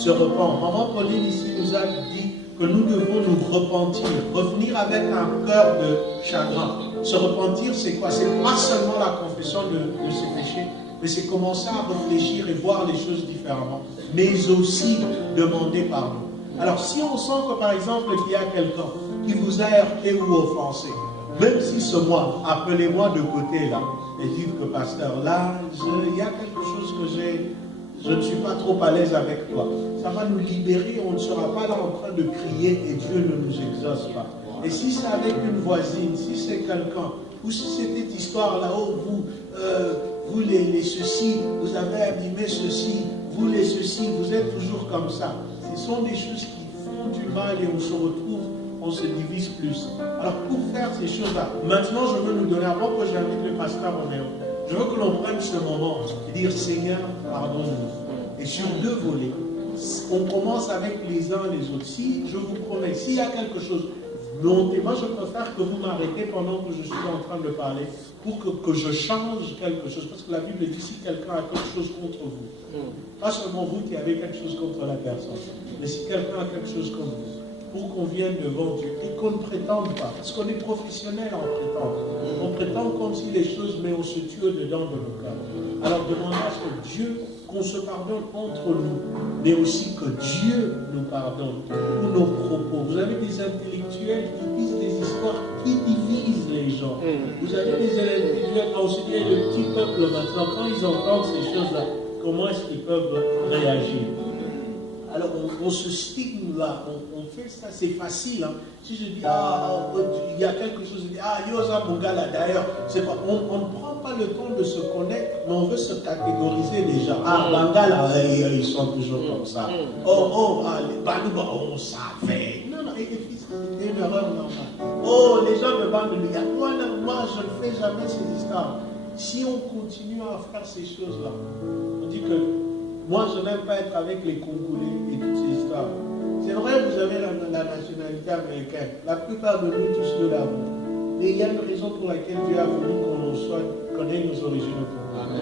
se repent. Maman Pauline ici nous a dit que nous devons nous repentir, revenir avec un cœur de chagrin. Se repentir, c'est quoi? C'est pas seulement la confession de ses péchés, mais c'est commencer à réfléchir et voir les choses différemment, mais aussi demander pardon. Alors si on sent que par exemple qu'il y a quelqu'un qui vous a heurté ou offensé, même si ce mois, appelez-moi de côté là, et dites que pasteur, là, il y a quelque chose que je ne suis pas trop à l'aise avec toi. Ça va nous libérer, on ne sera pas là en train de crier et Dieu ne nous exauce pas. Et si c'est avec une voisine, si c'est quelqu'un, ou si c'est cette histoire là-haut, vous les ceci, vous avez abîmé ceci, vous les ceci, vous êtes toujours comme ça. Ce sont des choses qui font du mal et on se retrouve, on se divise plus. Alors pour faire ces choses-là, maintenant je veux nous donner, avant que j'invite le pasteur Roméo, je veux que l'on prenne ce moment et dire Seigneur, pardonne-nous. Et sur deux volets, on commence avec les uns les autres. Si je vous promets, s'il y a quelque chose, montez. Moi je préfère que vous m'arrêtez pendant que je suis en train de parler pour que je change quelque chose. Parce que la Bible dit si quelqu'un a quelque chose contre vous, pas seulement vous qui avez quelque chose contre la personne, mais si quelqu'un a quelque chose contre vous, pour qu'on vienne devant Dieu et qu'on ne prétende pas, parce qu'on est professionnel en prétendant. On prétend comme si les choses, mais on se tue au-dedans de nos cœurs. Alors demandons à ce que Dieu, qu'on se pardonne entre nous, mais aussi que Dieu nous pardonne pour nos propos. Vous avez des intellectuels qui disent des histoires qui divisent les gens. Vous avez des intellectuels, on se dit le petit peuple maintenant, quand ils entendent ces choses-là, comment est-ce qu'ils peuvent réagir? Alors on se stigme là, on fait ça, c'est facile. Hein. Si je dis, il y a quelque chose, je dis, Yosa Bungala, d'ailleurs, on ne prend pas le temps de se connaître, mais on veut se catégoriser déjà. Bangala, ils sont toujours comme ça. Les Banouba, on savait. Non, c'est une erreur normale. Les gens me parlent de lui. Moi, je ne fais jamais ces histoires. Si on continue à faire ces choses-là, on dit que moi, je n'aime pas être avec les Congolais et toutes ces histoires. C'est vrai, vous avez la nationalité américaine. La plupart de nous, tous nous l'avons. Mais il y a une raison pour laquelle Dieu a voulu qu'on ait nos origines au Congo.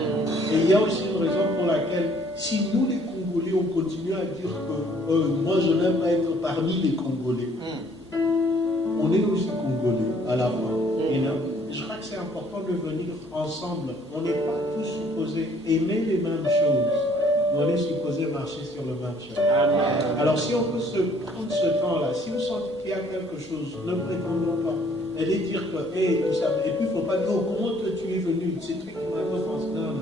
Et il y a aussi une raison pour laquelle, si nous, les Congolais, on continue à dire que moi, je n'aime pas être parmi les Congolais, on est aussi Congolais à la fin. Je crois que c'est important de venir ensemble. On n'est pas tous supposés aimer les mêmes choses. On est supposé marcher sur le même chemin. Alors si on peut se prendre ce temps-là, si vous sentez qu'il y a quelque chose, ne prétendons pas. Allez dire que, et puis il ne faut pas dire, comment que tu es venu, c'est truc qui m'a offensé. Non.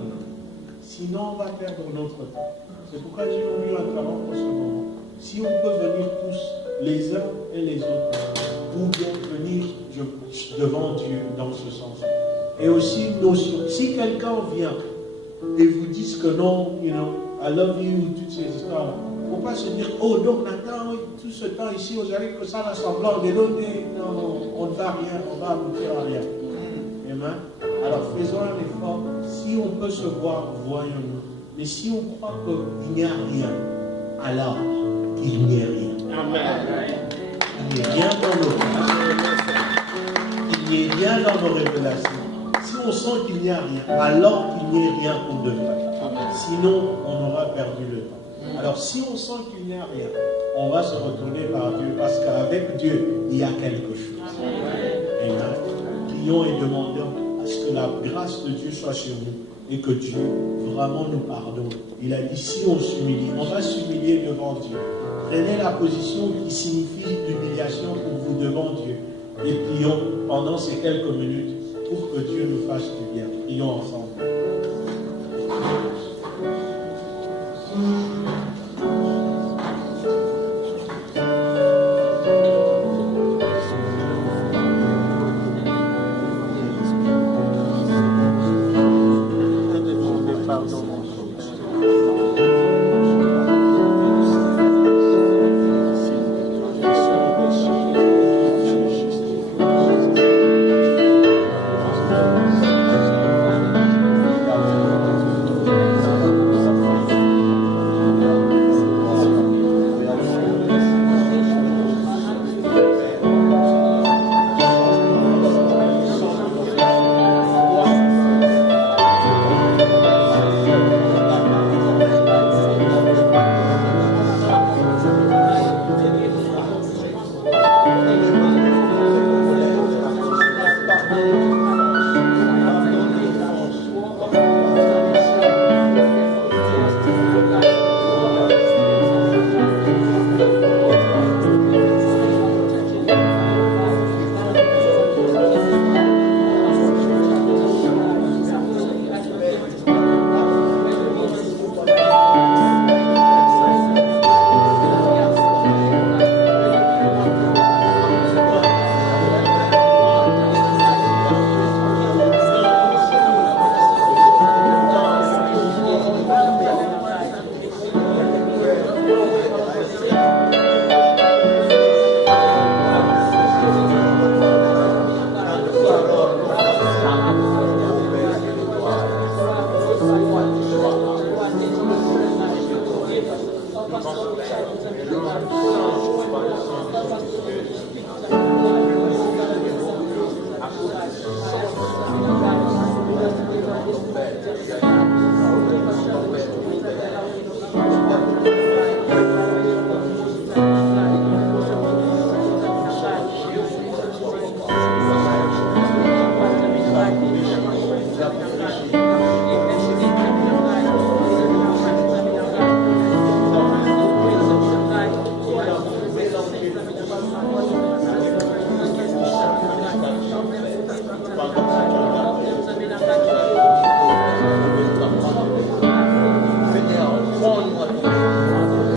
Sinon on va perdre notre temps. C'est pourquoi j'ai voulu interrompre ce moment. Si on peut venir tous, les uns et les autres, ou bien venir devant Dieu dans ce sens. Et aussi, si quelqu'un vient et vous dit que non, I love you, toutes ces histoires-là. Il ne faut pas se dire, donc maintenant, tout ce temps ici, vous avez que ça, l'assemblant, non, on ne va rien, on va aboutir à rien. Amen. Alors faisons un effort. Si on peut se voir, voyons-nous. Mais si on croit qu'il n'y a rien, alors qu'il n'y ait rien. Amen. Il n'y ait rien dans nos cœurs. Il n'y ait rien dans nos révélations. Si on sent qu'il n'y a rien, alors qu'il n'y ait rien qu'on devrait. Sinon, on aura perdu le temps. Alors, si on sent qu'il n'y a rien, on va se retourner par Dieu, parce qu'avec Dieu, il y a quelque chose. Amen. Prions et demandons à ce que la grâce de Dieu soit sur nous et que Dieu vraiment nous pardonne. Il a dit, si on s'humilie, on va s'humilier devant Dieu. Prenez la position qui signifie l'humiliation pour vous devant Dieu. Et prions pendant ces quelques minutes pour que Dieu nous fasse du bien. Prions ensemble. Thank you.